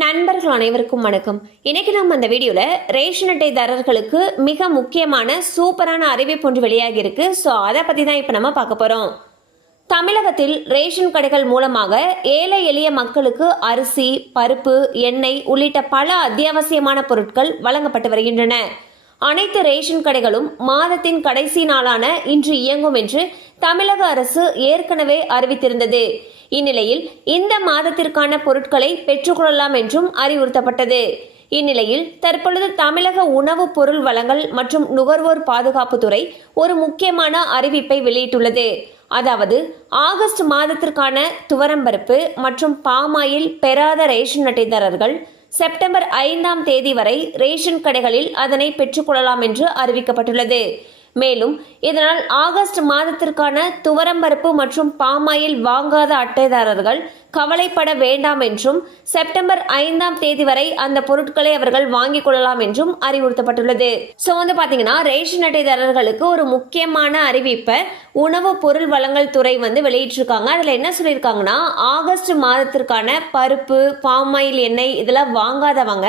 நண்பர்கள் அனைவருக்கும் வணக்கம். இன்னைக்கு நம்ம அந்த வீடியோல ரேஷன் அட்டைதாரர்களுக்கு மிக முக்கியமான சூப்பரான அறிவிப்பு ஒன்று வெளியாகி இருக்கு. ஸோ அதை பத்தி தான் இப்போ நம்ம பார்க்க போறோம். தமிழகத்தில் ரேஷன் கடைகள் மூலமாக ஏழை எளிய மக்களுக்கு அரிசி பருப்பு எண்ணெய் உள்ளிட்ட பல அத்தியாவசியமான பொருட்கள் வழங்கப்பட்டு வருகின்றன. அனைத்து ரேஷன் கடைகளும் மாதத்தின் கடைசி நாளான இன்று இயங்கும் என்று தமிழக அரசு ஏற்கனவே அறிவித்திருந்தது. இந்நிலையில் இந்த மாதத்திற்கான பொருட்களை பெற்றுக்கொள்ளலாம் என்றும் அறிவுறுத்தப்பட்டது. இந்நிலையில் தற்பொழுது தமிழக உணவு பொருள் வழங்கல் மற்றும் நுகர்வோர் பாதுகாப்புத்துறை ஒரு முக்கியமான அறிவிப்பை வெளியிட்டுள்ளது. அதாவது ஆகஸ்ட் மாதத்திற்கான துவரம்பருப்பு மற்றும் பாமாயில் பெறாத ரேஷன் அட்டைதாரர்கள் செப்டம்பர் ஐந்தாம் தேதி வரை ரேஷன் கடைகளில் அதனை பெற்றுக்கொள்ளலாம் என்று அறிவிக்கப்பட்டுள்ளது. மேலும் இதனால் ஆகஸ்ட் மாதத்திற்கான துவரம்பருப்பு மற்றும் பாமாயில் வாங்காத அட்டைதாரர்கள் கவலைப்பட வேண்டாம் என்றும் செப்டம்பர் ஐந்தாம் தேதி வரை அந்த பொருட்களை அவர்கள் வாங்கிக் கொள்ளலாம் என்றும் அறிவுறுத்தப்பட்டுள்ளது. ஸோ வந்து பார்த்தீங்கன்னா ரேஷன் அட்டைதாரர்களுக்கு ஒரு முக்கியமான அறிவிப்பை உணவு பொருள் வழங்கல் துறை வந்து வெளியிட்டிருக்காங்க. அதில் என்ன சொல்லியிருக்காங்கன்னா ஆகஸ்ட் மாதத்திற்கான பருப்பு பாமாயில் எண்ணெய் இதெல்லாம் வாங்காதவங்க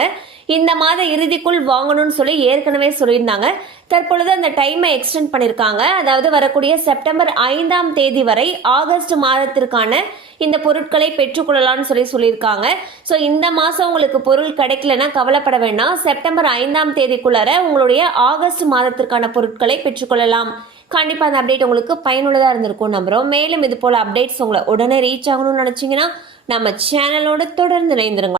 இந்த மாத இறுதிக்குள் வாங்கணும்னு சொல்லி ஏற்கனவே சொல்லியிருந்தாங்க. தற்பொழுது அந்த டைமை எக்ஸ்டெண்ட் பண்ணியிருக்காங்க. அதாவது வரக்கூடிய செப்டம்பர் ஐந்தாம் தேதி வரை ஆகஸ்ட் மாதத்திற்கான இந்த பொருட்களை பெற்றுக்கொள்ளலாம்னு சொல்லி சொல்லியிருக்காங்க. ஸோ இந்த மாதம் உங்களுக்கு பொருள் கிடைக்கலன்னா கவலைப்பட வேண்டாம். செப்டம்பர் ஐந்தாம் தேதிக்குள்ளார உங்களுடைய ஆகஸ்ட் மாதத்திற்கான பொருட்களை பெற்றுக்கொள்ளலாம். கண்டிப்பாக அந்த அப்டேட் உங்களுக்கு பயனுள்ளதாக இருந்திருக்கும் நம்புகிறோம் மேலும் இது போல் அப்டேட்ஸ் உங்களை உடனே ரீச் ஆகணும்னு நினச்சிங்கன்னா நம்ம சேனலோட தொடர்ந்து இணைந்துருங்க.